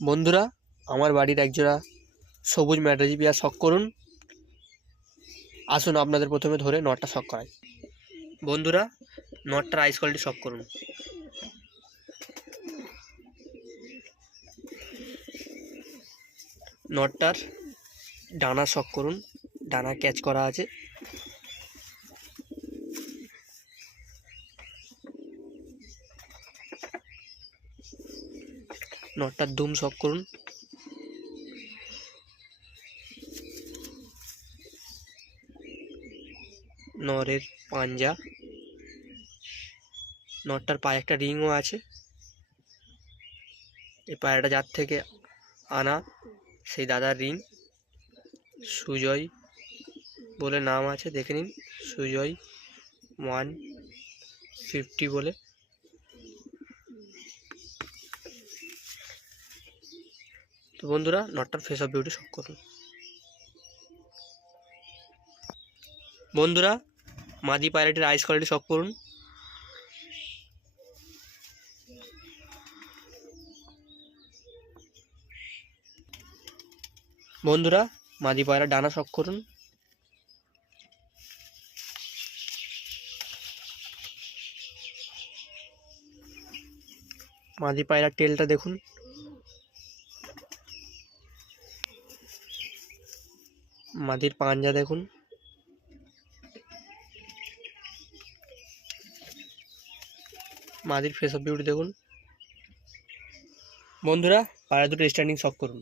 বন্ধুরা, আমার বাড়ির একজোড়া সবুজ ম্যাড্রাজি পেয়ার শখ করুন। আসুন আপনাদের প্রথমে ধরে নটটা শখ করাই। বন্ধুরা, নটটার আইস কোয়ালিটি শখ করুন। নটটার ডানা শখ করুন, ডানা ক্যাচ করা আছে। নটটার দুম শখ করুন। নরের পাঞ্জা। নটটার পায়ে একটা রিংও আছে। এই পায়রাটা যার থেকে আনা সেই দাদার রিং। সুজয় বলে নাম আছে, দেখে নিন। সুজয় 150 বলে। তো বন্ধুরা, নটটার ফেস অফ বিউটি শখ করুন। বন্ধুরা, মাদি পায়রাটির আইস কোয়ালিটি শখ করুন। বন্ধুরা, মাদি পায়রা ডানা শখ করুন। মাদি পায়রার টেলটা দেখুন। মাদির পাঞ্জা দেখুন। মাদির ফেস অফ বিউটি দেখুন। বন্ধুরা, পায়রা দুটো স্ট্যান্ডিং শখ করুন।